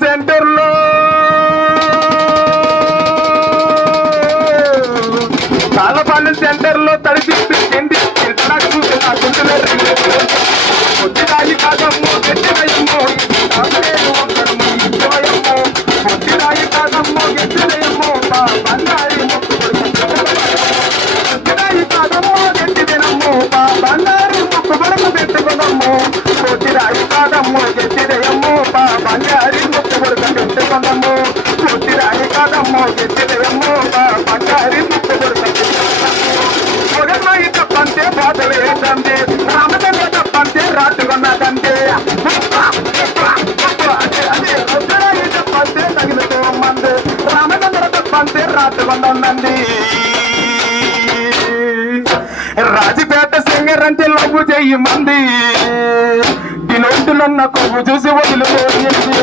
Centre లో Talapalem centre లో తడిపి పొద్దురాయి కాదమ్మో గెట్టిదయమ్మో పొద్దురాయి కాదమ్మో గెట్టిదయమ్మో బంగారి పొద్దురాయి కాదమ్మో గెట్టిదనమ్మో బంగారి ముక్కు కొడుకు పెట్టుకుందమ్మో పొద్దురాయి కాదమ్మో గెట్టిదయమ్మో బంగారి ముక్కు కొడుకు పెట్టుకుందమ్మో పొద్దురాయి కాదమ్మో గెట్టిదయమ్మో బంగారి ముక్కు కొడుకు తప్పంతే బాధలు ఏంటంటే రామచంద్ర తప్పంతే రాట్టుకున్నదంటే అదే రుద్రాయి తప్పంతే తగిలితో మంది రామచంద్ర తప్పంతే రాట్టుకుందండి. రాజపేట సింగర్ అంటే లవ్వు చెయ్యి మంది దినొంటులున్న కొవ్వు చూసి వదిలిపోయింది